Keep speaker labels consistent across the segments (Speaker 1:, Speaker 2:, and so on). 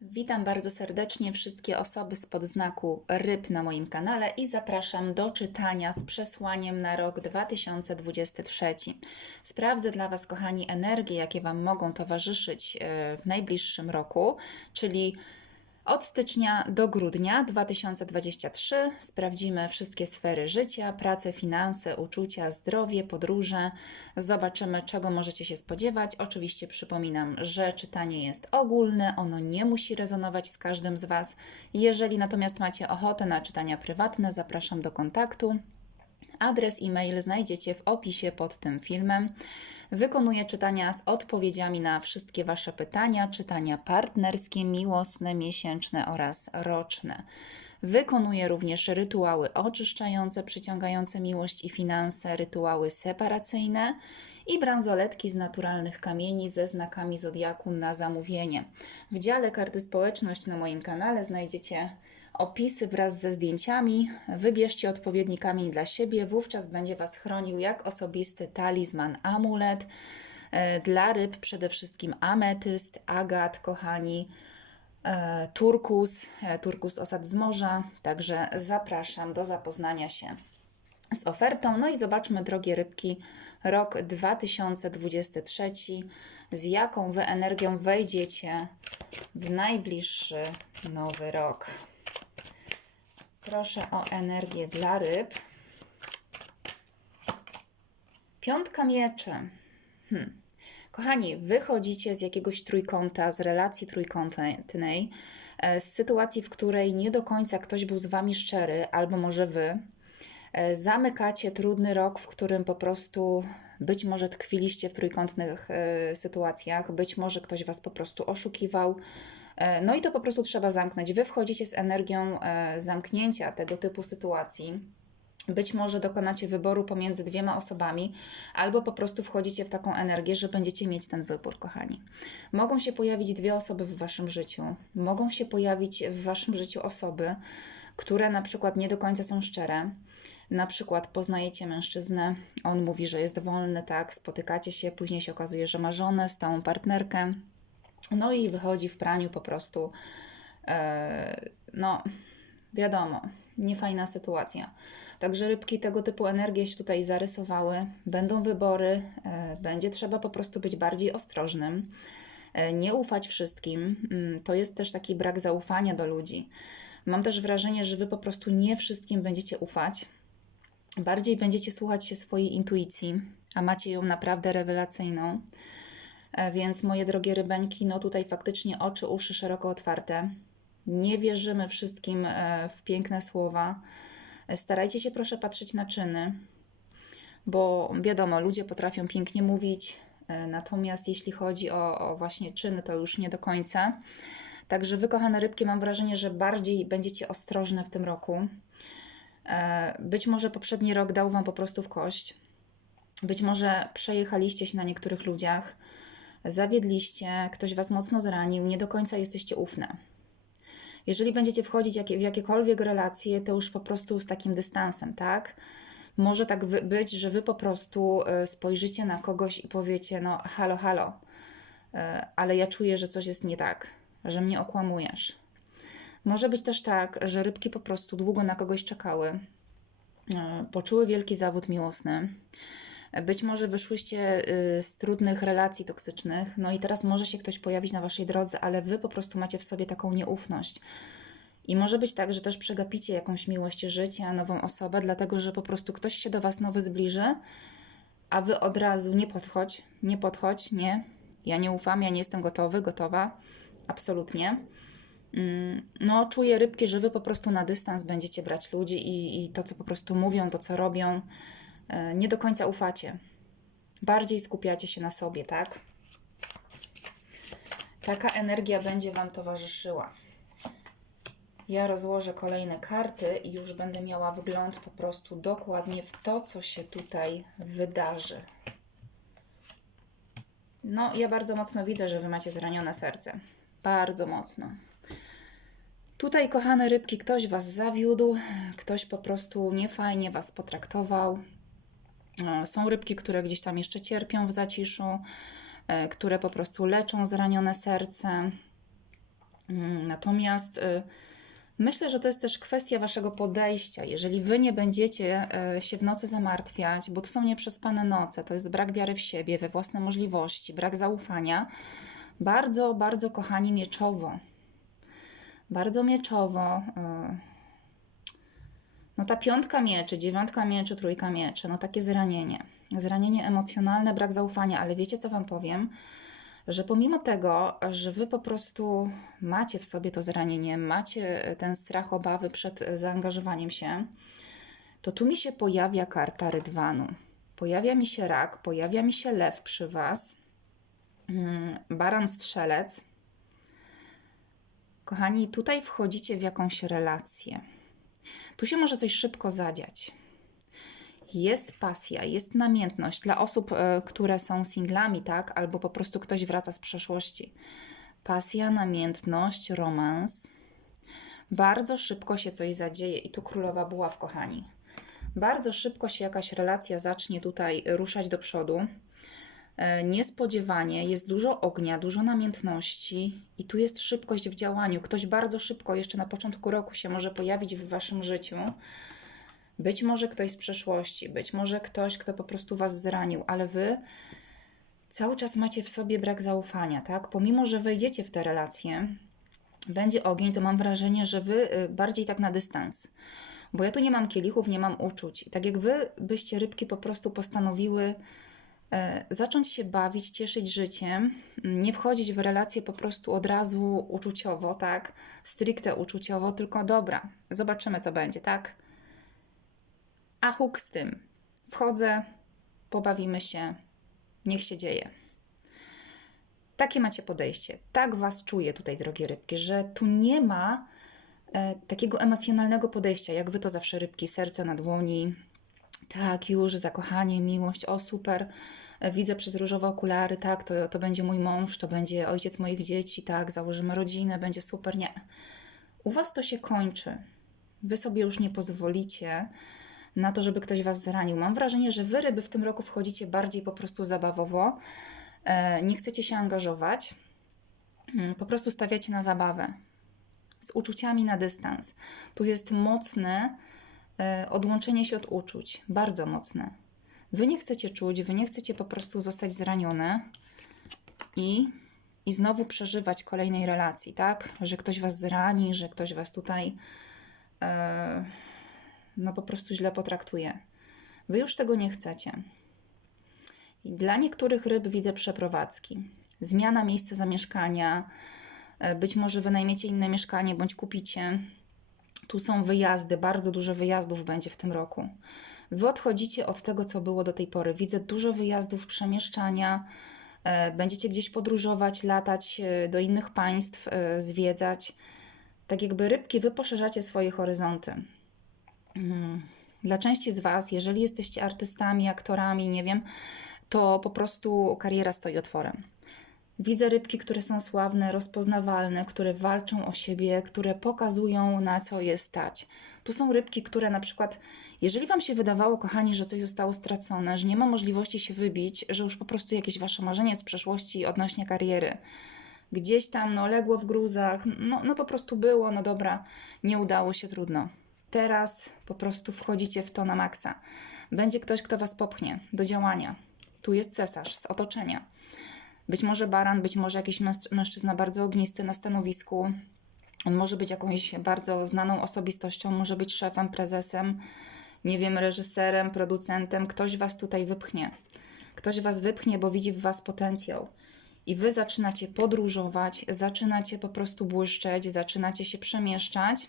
Speaker 1: Witam bardzo serdecznie wszystkie osoby spod znaku ryb na moim kanale i zapraszam do czytania z przesłaniem na rok 2023. Sprawdzę dla Was, kochani, energie, jakie Wam mogą towarzyszyć e, w najbliższym roku, czyli od stycznia do grudnia 2023 sprawdzimy wszystkie sfery życia, pracę, finanse, uczucia, zdrowie, podróże. Zobaczymy, czego możecie się spodziewać. Oczywiście przypominam, że czytanie jest ogólne, ono nie musi rezonować z każdym z Was. Jeżeli natomiast macie ochotę na czytania prywatne, zapraszam do kontaktu. Adres e-mail znajdziecie w opisie pod tym filmem. Wykonuję czytania z odpowiedziami na wszystkie Wasze pytania, czytania partnerskie, miłosne, miesięczne oraz roczne. Wykonuję również rytuały oczyszczające, przyciągające miłość i finanse, rytuały separacyjne i bransoletki z naturalnych kamieni ze znakami zodiaku na zamówienie. W dziale karty społeczność na moim kanale znajdziecie opisy wraz ze zdjęciami. Wybierzcie odpowiedni kamień dla siebie, wówczas będzie Was chronił jak osobisty talizman, amulet. E, Dla ryb przede wszystkim ametyst, agat, kochani, e, turkus, e, turkus osad z morza. Także zapraszam do zapoznania się z ofertą. No i zobaczmy, drogie rybki, rok 2023, z jaką Wy energią wejdziecie w najbliższy nowy rok. Proszę o energię dla ryb. Piątka mieczy. Hmm. Kochani, wychodzicie z jakiegoś trójkąta, z relacji trójkątnej, e, z sytuacji, w której nie do końca ktoś był z Wami szczery, albo może Wy. E, Zamykacie trudny rok, w którym po prostu być może tkwiliście w trójkątnych e, sytuacjach, być może ktoś Was po prostu oszukiwał. E, No i to po prostu trzeba zamknąć. Wy wchodzicie z energią e, zamknięcia tego typu sytuacji. Być może dokonacie wyboru pomiędzy dwiema osobami, albo po prostu wchodzicie w taką energię, że będziecie mieć ten wybór, kochani. Mogą się pojawić dwie osoby w waszym życiu. Mogą się pojawić w waszym życiu osoby, które na przykład nie do końca są szczere. Na przykład poznajecie mężczyznę, on mówi, że jest wolny, tak, spotykacie się, później się okazuje, że ma żonę, stałą partnerkę. No i wychodzi w praniu po prostu. E, no, wiadomo, niefajna sytuacja. Także rybki tego typu energie się tutaj zarysowały. Będą wybory, e, będzie trzeba po prostu być bardziej ostrożnym, e, nie ufać wszystkim. Mm, To jest też taki brak zaufania do ludzi. Mam też wrażenie, że wy po prostu nie wszystkim będziecie ufać. Bardziej będziecie słuchać się swojej intuicji, a macie ją naprawdę rewelacyjną. E, Więc moje drogie rybeńki, no tutaj faktycznie oczy, uszy szeroko otwarte. Nie wierzymy wszystkim e, w piękne słowa. E, Starajcie się proszę patrzeć na czyny, bo wiadomo, ludzie potrafią pięknie mówić, natomiast jeśli chodzi o, o właśnie czyny, to już nie do końca. Także wy, kochane rybki, mam wrażenie, że bardziej będziecie ostrożne w tym roku. Być może poprzedni rok dał wam po prostu w kość. Być może przejechaliście się na niektórych ludziach, zawiedliście, ktoś was mocno zranił, nie do końca jesteście ufne. Jeżeli będziecie wchodzić w jakiekolwiek relacje, to już po prostu z takim dystansem, tak? Może tak być, że wy po prostu e, spojrzycie na kogoś i powiecie: No, halo, halo, e, ale ja czuję, że coś jest nie tak, że mnie okłamujesz. Może być też tak, że rybki po prostu długo na kogoś czekały, e, poczuły wielki zawód miłosny. Być może wyszłyście y, z trudnych relacji toksycznych, no i teraz może się ktoś pojawić na waszej drodze, ale wy po prostu macie w sobie taką nieufność. I może być tak, że też przegapicie jakąś miłość życia, nową osobę, dlatego że po prostu ktoś się do was nowy zbliży, a wy od razu nie podchodź, nie podchodź, nie. Ja nie ufam, ja nie jestem gotowy, gotowa. Absolutnie. Mm, No, czuję rybki, że wy po prostu na dystans będziecie brać ludzi i, i to, co po prostu mówią, to, co robią, nie do końca ufacie. Bardziej skupiacie się na sobie, tak? Taka energia będzie Wam towarzyszyła. Ja rozłożę kolejne karty i już będę miała wgląd po prostu dokładnie w to, co się tutaj wydarzy. No, ja bardzo mocno widzę, że Wy macie zranione serce. Bardzo mocno. Tutaj, kochane rybki, ktoś Was zawiódł, ktoś po prostu niefajnie Was potraktował. E, Są rybki, które gdzieś tam jeszcze cierpią w zaciszu, e, które po prostu leczą zranione serce. Mm, Natomiast y, myślę, że to jest też kwestia waszego podejścia. Jeżeli wy nie będziecie się w nocy zamartwiać, bo to są nieprzespane noce, to jest brak wiary w siebie, we własne możliwości, brak zaufania, bardzo, bardzo kochani mieczowo. Bardzo mieczowo. No ta piątka mieczy, dziewiątka mieczy, trójka mieczy, no takie zranienie. Zranienie emocjonalne, brak zaufania, ale wiecie co wam powiem? Że pomimo tego, że wy po prostu macie w sobie to zranienie, macie ten strach, obawy przed zaangażowaniem się, to tu mi się pojawia karta rydwanu. Pojawia mi się rak, pojawia mi się lew przy was, mm, baran strzelec. Kochani, tutaj wchodzicie w jakąś relację. Tu się może coś szybko zadziać. Jest pasja, jest namiętność dla osób, e, które są singlami, tak? Albo po prostu ktoś wraca z przeszłości. Pasja, namiętność, romans. Bardzo szybko się coś zadzieje i tu królowa buław, kochani. Bardzo szybko się jakaś relacja zacznie tutaj ruszać do przodu. E, Niespodziewanie jest dużo ognia, dużo namiętności i tu jest szybkość w działaniu. Ktoś bardzo szybko, jeszcze na początku roku, się może pojawić w waszym życiu. Być może ktoś z przeszłości, być może ktoś, kto po prostu was zranił, ale wy cały czas macie w sobie brak zaufania, tak? Pomimo, że wejdziecie w te relacje, będzie ogień, to mam wrażenie, że wy y, bardziej tak na dystans. Bo ja tu nie mam kielichów, nie mam uczuć. Tak jak wy byście rybki po prostu postanowiły zacząć się bawić, cieszyć życiem, nie wchodzić w relacje po prostu od razu uczuciowo, tak? Stricte uczuciowo, tylko dobra, zobaczymy co będzie, tak? A huk z tym. Wchodzę, pobawimy się, niech się dzieje. Takie macie podejście. Tak was czuję tutaj, drogie rybki, że tu nie ma e, takiego emocjonalnego podejścia, jak wy to zawsze rybki, serce na dłoni. Tak, już, zakochanie, miłość, o super. Widzę przez różowe okulary, tak, to, to będzie mój mąż, to będzie ojciec moich dzieci, tak, założymy rodzinę, będzie super. Nie. U was to się kończy. Wy sobie już nie pozwolicie na to, żeby ktoś was zranił. Mam wrażenie, że wy ryby w tym roku wchodzicie bardziej po prostu zabawowo. E, Nie chcecie się angażować. Mm, Po prostu stawiacie na zabawę. Z uczuciami na dystans. Tu jest mocne e, odłączenie się od uczuć. Bardzo mocne. Wy nie chcecie czuć, wy nie chcecie po prostu zostać zranione i, i znowu przeżywać kolejnej relacji, tak? Że ktoś was zrani, że ktoś was tutaj e, no po prostu źle potraktuje. Wy już tego nie chcecie. I dla niektórych ryb widzę przeprowadzki. Zmiana miejsca zamieszkania, e, być może wynajmiecie inne mieszkanie bądź kupicie. Tu są wyjazdy, bardzo dużo wyjazdów będzie w tym roku. Wy odchodzicie od tego, co było do tej pory. Widzę dużo wyjazdów, przemieszczania. e, Będziecie gdzieś podróżować, latać e, do innych państw, e, zwiedzać. Tak jakby rybki, wy poszerzacie swoje horyzonty. Mm. Dla części z Was, jeżeli jesteście artystami, aktorami, nie wiem, to po prostu kariera stoi otworem. Widzę rybki, które są sławne, rozpoznawalne, które walczą o siebie, które pokazują, na co je stać. Tu są rybki, które na przykład, jeżeli Wam się wydawało, kochani, że coś zostało stracone, że nie ma możliwości się wybić, że już po prostu jakieś Wasze marzenie z przeszłości odnośnie kariery gdzieś tam no, legło w gruzach, no, no po prostu było, no dobra, nie udało się, trudno. Teraz po prostu wchodzicie w to na maksa. Będzie ktoś, kto Was popchnie do działania. Tu jest cesarz z otoczenia. Być może baran, być może jakiś męż- mężczyzna bardzo ognisty na stanowisku. On może być jakąś bardzo znaną osobistością, może być szefem, prezesem, nie wiem, reżyserem, producentem. Ktoś Was tutaj wypchnie. Ktoś Was wypchnie, bo widzi w Was potencjał. I Wy zaczynacie podróżować, zaczynacie po prostu błyszczeć, zaczynacie się przemieszczać.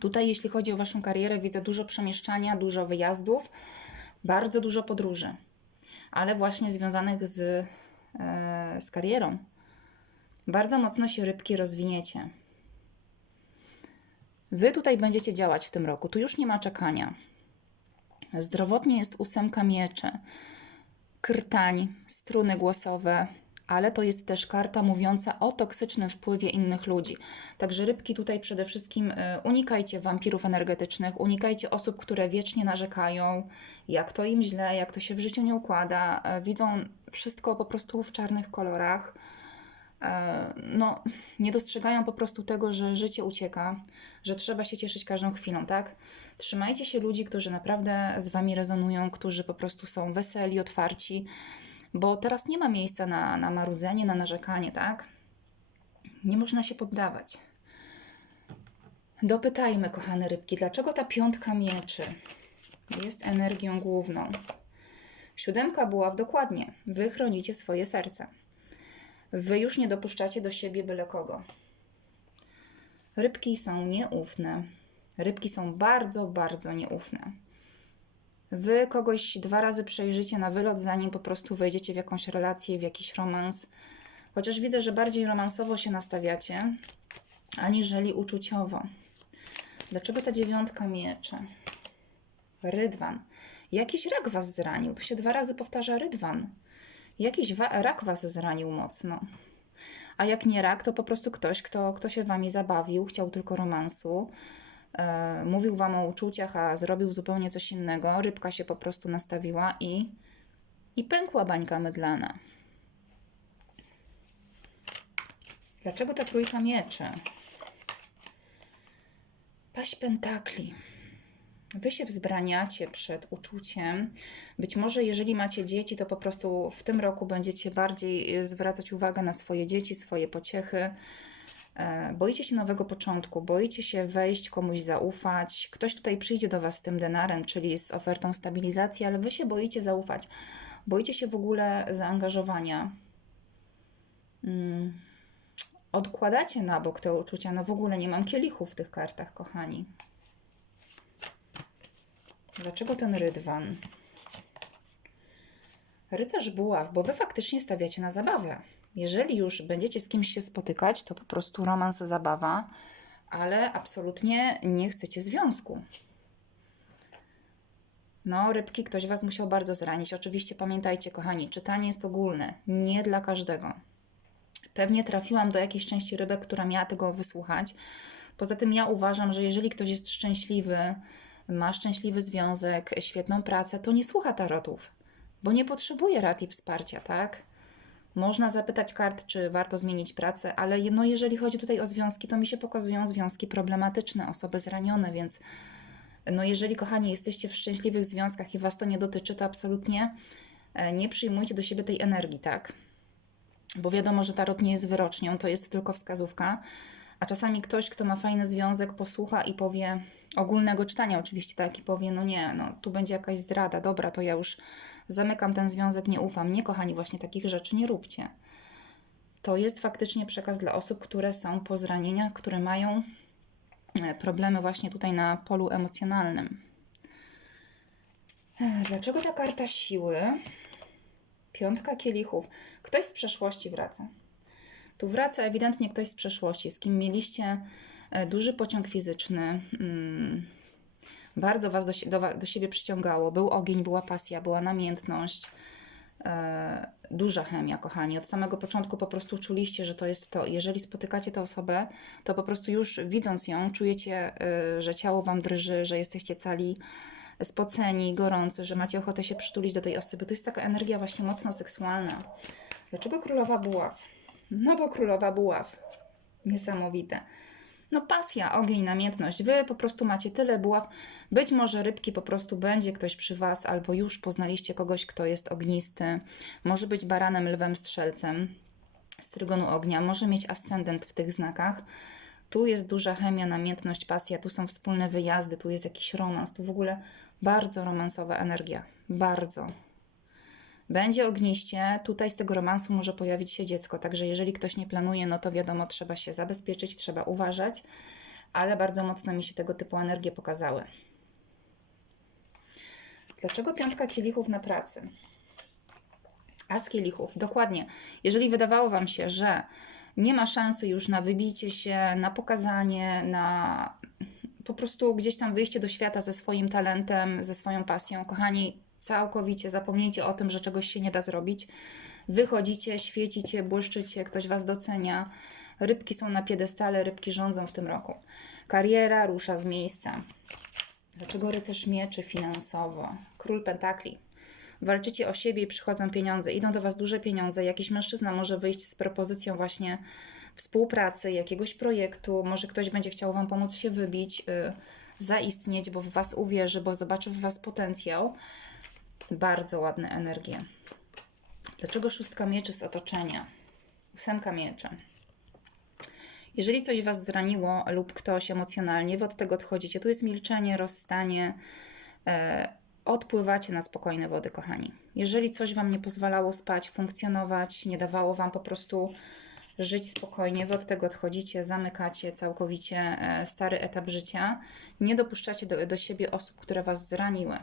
Speaker 1: Tutaj, jeśli chodzi o Waszą karierę, widzę dużo przemieszczania, dużo wyjazdów, bardzo dużo podróży, ale właśnie związanych z, z karierą. Bardzo mocno się rybki rozwiniecie. Wy tutaj będziecie działać w tym roku. Tu już nie ma czekania. Zdrowotnie jest ósemka mieczy, krtań, struny głosowe, ale to jest też karta mówiąca o toksycznym wpływie innych ludzi. Także rybki tutaj przede wszystkim e, unikajcie wampirów energetycznych, unikajcie osób, które wiecznie narzekają, jak to im źle, jak to się w życiu nie układa, e, widzą wszystko po prostu w czarnych kolorach. e, no, nie dostrzegają po prostu tego, że życie ucieka, że trzeba się cieszyć każdą chwilą, tak? Trzymajcie się ludzi, którzy naprawdę z wami rezonują, którzy po prostu są weseli, otwarci, bo teraz nie ma miejsca na, na marudzenie, na narzekanie, tak? Nie można się poddawać. Dopytajmy, kochane rybki, dlaczego ta piątka mieczy jest energią główną? Siódemka buław, dokładnie. Wy chronicie swoje serce. Wy już nie dopuszczacie do siebie byle kogo. Rybki są nieufne. Rybki są bardzo, bardzo nieufne. Wy kogoś dwa razy przejrzycie na wylot, zanim po prostu wejdziecie w jakąś relację, w jakiś romans. Chociaż widzę, że bardziej romansowo się nastawiacie, aniżeli uczuciowo. Dlaczego ta dziewiątka mieczy? Rydwan. Jakiś rak was zranił. Tu się dwa razy powtarza rydwan. Jakiś rak was zranił mocno. A jak nie rak, to po prostu ktoś, kto, kto się wami zabawił, chciał tylko romansu, mówił wam o uczuciach, a zrobił zupełnie coś innego. Rybka się po prostu nastawiła i, i pękła bańka mydlana. Dlaczego ta trójka mieczy? Paść pentakli. Wy się wzbraniacie przed uczuciem. Być może, jeżeli macie dzieci, to po prostu w tym roku będziecie bardziej y, zwracać uwagę na swoje dzieci, swoje pociechy. E, Boicie się nowego początku, boicie się wejść, komuś zaufać. Ktoś tutaj przyjdzie do Was z tym denarem, czyli z ofertą stabilizacji, ale Wy się boicie zaufać. Boicie się w ogóle zaangażowania. Mm. Odkładacie na bok te uczucia. No w ogóle nie mam kielichów w tych kartach, kochani. Dlaczego ten rydwan? Rycerz buław, bo wy faktycznie stawiacie na zabawę. Jeżeli już będziecie z kimś się spotykać, to po prostu romans, zabawa, ale absolutnie nie chcecie związku. No, rybki, ktoś was musiał bardzo zranić. Oczywiście pamiętajcie, kochani, czytanie jest ogólne, nie dla każdego. Pewnie trafiłam do jakiejś części rybek, która miała tego wysłuchać. Poza tym ja uważam, że jeżeli ktoś jest szczęśliwy, ma szczęśliwy związek, świetną pracę, to nie słucha tarotów, bo nie potrzebuje rad i wsparcia, tak? Można zapytać kart, czy warto zmienić pracę, ale no jeżeli chodzi tutaj o związki, to mi się pokazują związki problematyczne, osoby zranione, więc no jeżeli, kochani, jesteście w szczęśliwych związkach i Was to nie dotyczy, to absolutnie e, nie przyjmujcie do siebie tej energii, tak? Bo wiadomo, że tarot nie jest wyrocznią, to jest tylko wskazówka, a czasami ktoś, kto ma fajny związek, posłucha i powie, ogólnego czytania oczywiście, tak, i powie, no nie, no tu będzie jakaś zdrada, dobra, to ja już zamykam ten związek, nie ufam. Nie, kochani, właśnie takich rzeczy nie róbcie. To jest faktycznie przekaz dla osób, które są po zranieniach, które mają e, problemy właśnie tutaj na polu emocjonalnym. Ech, Dlaczego ta karta siły? Piątka kielichów. Ktoś z przeszłości wraca. Tu wraca ewidentnie ktoś z przeszłości, z kim mieliście e, duży pociąg fizyczny. mm, Bardzo was do, do, do siebie przyciągało. Był ogień, była pasja, była namiętność. e, Duża chemia, kochani. Od samego początku po prostu czuliście, że to jest to. Jeżeli spotykacie tę osobę, to po prostu już widząc ją, czujecie, e, że ciało wam drży, że jesteście cali spoceni, gorący, że macie ochotę się przytulić do tej osoby. To jest taka energia właśnie mocno seksualna. Dlaczego królowa buław? No bo królowa buław. Niesamowite. No pasja, ogień, namiętność. Wy po prostu macie tyle buław. Być może rybki po prostu będzie ktoś przy was, albo już poznaliście kogoś, kto jest ognisty. Może być baranem, lwem, strzelcem z trygonu ognia. Może mieć ascendent w tych znakach. Tu jest duża chemia, namiętność, pasja. Tu są wspólne wyjazdy, tu jest jakiś romans. Tu w ogóle bardzo romansowa energia. Bardzo. Będzie ogniście, tutaj z tego romansu może pojawić się dziecko, także jeżeli ktoś nie planuje, no to wiadomo, trzeba się zabezpieczyć, trzeba uważać, ale bardzo mocno mi się tego typu energie pokazały. Dlaczego piątka kielichów na pracy? As kielichów, dokładnie. Jeżeli wydawało Wam się, że nie ma szansy już na wybicie się, na pokazanie, na po prostu gdzieś tam wyjście do świata ze swoim talentem, ze swoją pasją, kochani, całkowicie zapomnijcie o tym, że czegoś się nie da zrobić. Wychodzicie, świecicie, błyszczycie, ktoś Was docenia. Rybki są na piedestale, rybki rządzą w tym roku. Kariera rusza z miejsca. Dlaczego rycerz mieczy finansowo? Król pentakli. walczycie o siebie i przychodzą pieniądze, idą do Was duże pieniądze, jakiś mężczyzna może wyjść z propozycją właśnie współpracy, jakiegoś projektu, może ktoś będzie chciał Wam pomóc się wybić, y, zaistnieć, bo w Was uwierzy, bo zobaczy w Was potencjał. Bardzo ładne energie. Dlaczego szóstka mieczy z otoczenia? Ósemka mieczy. Jeżeli coś Was zraniło lub ktoś emocjonalnie, Wy od tego odchodzicie. Tu jest milczenie, rozstanie, e, odpływacie na spokojne wody, kochani. Jeżeli coś Wam nie pozwalało spać, funkcjonować, nie dawało Wam po prostu żyć spokojnie, Wy od tego odchodzicie, zamykacie całkowicie e, stary etap życia, nie dopuszczacie do, do siebie osób, które Was zraniły.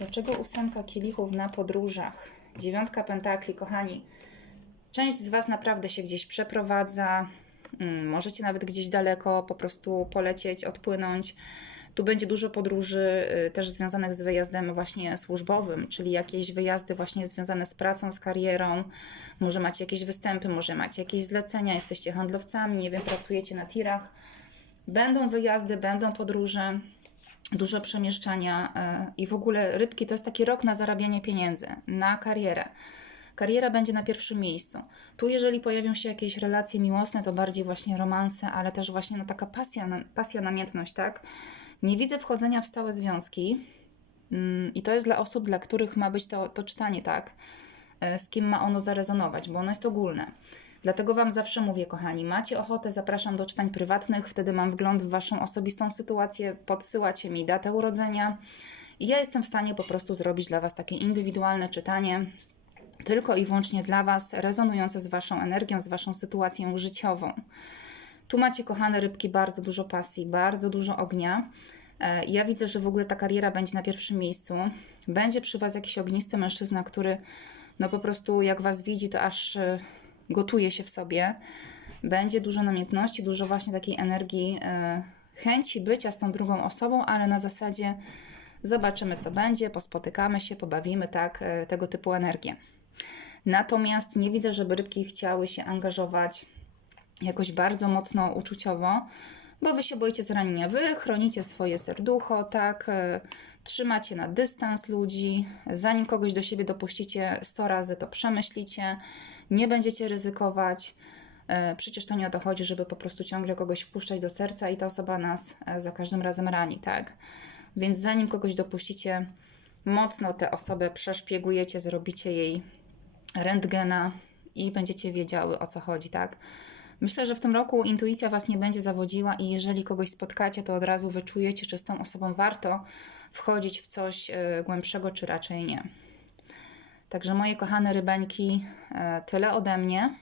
Speaker 1: Dlaczego ósemka kielichów na podróżach? Dziewiątka pentakli, kochani. Część z Was naprawdę się gdzieś przeprowadza. mm, Możecie nawet gdzieś daleko po prostu polecieć, odpłynąć. Tu będzie dużo podróży y, też związanych z wyjazdem właśnie służbowym, czyli jakieś wyjazdy właśnie związane z pracą, z karierą. Może macie jakieś występy, może macie jakieś zlecenia, jesteście handlowcami, nie wiem, pracujecie na tirach. Będą wyjazdy, będą podróże, dużo przemieszczania y, i w ogóle rybki to jest taki rok na zarabianie pieniędzy, na karierę. Kariera będzie na pierwszym miejscu. Tu, jeżeli pojawią się jakieś relacje miłosne, to bardziej właśnie romanse, ale też właśnie no, taka pasja, pasja, namiętność, tak? Nie widzę wchodzenia w stałe związki mm, i to jest dla osób, dla których ma być to, to czytanie, tak? E, Z kim ma ono zarezonować, bo ono jest ogólne. Dlatego Wam zawsze mówię, kochani, macie ochotę, zapraszam do czytań prywatnych, wtedy mam wgląd w Waszą osobistą sytuację, podsyłacie mi datę urodzenia i ja jestem w stanie po prostu zrobić dla Was takie indywidualne czytanie, tylko i wyłącznie dla Was, rezonujące z Waszą energią, z Waszą sytuacją życiową. Tu macie, kochane rybki, bardzo dużo pasji, bardzo dużo ognia. E, Ja widzę, że w ogóle ta kariera będzie na pierwszym miejscu. Będzie przy Was jakiś ognisty mężczyzna, który no po prostu jak Was widzi, to aż e, gotuje się w sobie. Będzie dużo namiętności, dużo właśnie takiej energii, e, chęci bycia z tą drugą osobą, ale na zasadzie zobaczymy, co będzie, pospotykamy się, pobawimy, tak, e, tego typu energię. Natomiast nie widzę, żeby rybki chciały się angażować jakoś bardzo mocno uczuciowo, bo wy się boicie zranienia. Wy chronicie swoje serducho, tak? e, Trzymacie na dystans ludzi. Zanim kogoś do siebie dopuścicie 100 razy, to przemyślicie. Nie będziecie ryzykować. E, Przecież to nie o to chodzi, żeby po prostu ciągle kogoś wpuszczać do serca i ta osoba nas e, za każdym razem rani, tak? Więc zanim kogoś dopuścicie, mocno tę osobę przeszpiegujecie, zrobicie jej rentgena i będziecie wiedziały o co chodzi, tak? Myślę, że w tym roku intuicja Was nie będzie zawodziła i jeżeli kogoś spotkacie, to od razu wyczujecie, czy z tą osobą warto wchodzić w coś e, głębszego, czy raczej nie. Także moje kochane rybeńki, e, tyle ode mnie.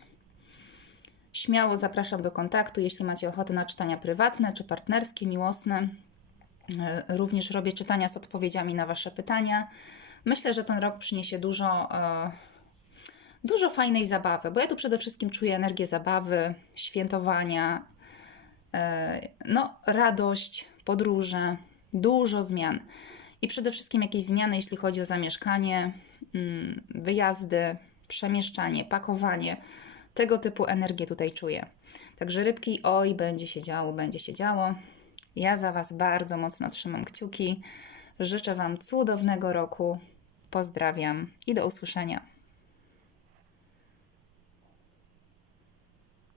Speaker 1: Śmiało zapraszam do kontaktu, jeśli macie ochotę na czytania prywatne czy partnerskie, miłosne. E, Również robię czytania z odpowiedziami na Wasze pytania. Myślę, że ten rok przyniesie dużo, e, dużo fajnej zabawy, bo ja tu przede wszystkim czuję energię zabawy, świętowania, no, radość, podróże, dużo zmian. I przede wszystkim jakieś zmiany, jeśli chodzi o zamieszkanie, wyjazdy, przemieszczanie, pakowanie. Tego typu energię tutaj czuję. Także rybki, oj, będzie się działo, będzie się działo. Ja za Was bardzo mocno trzymam kciuki. Życzę Wam cudownego roku. Pozdrawiam i do usłyszenia.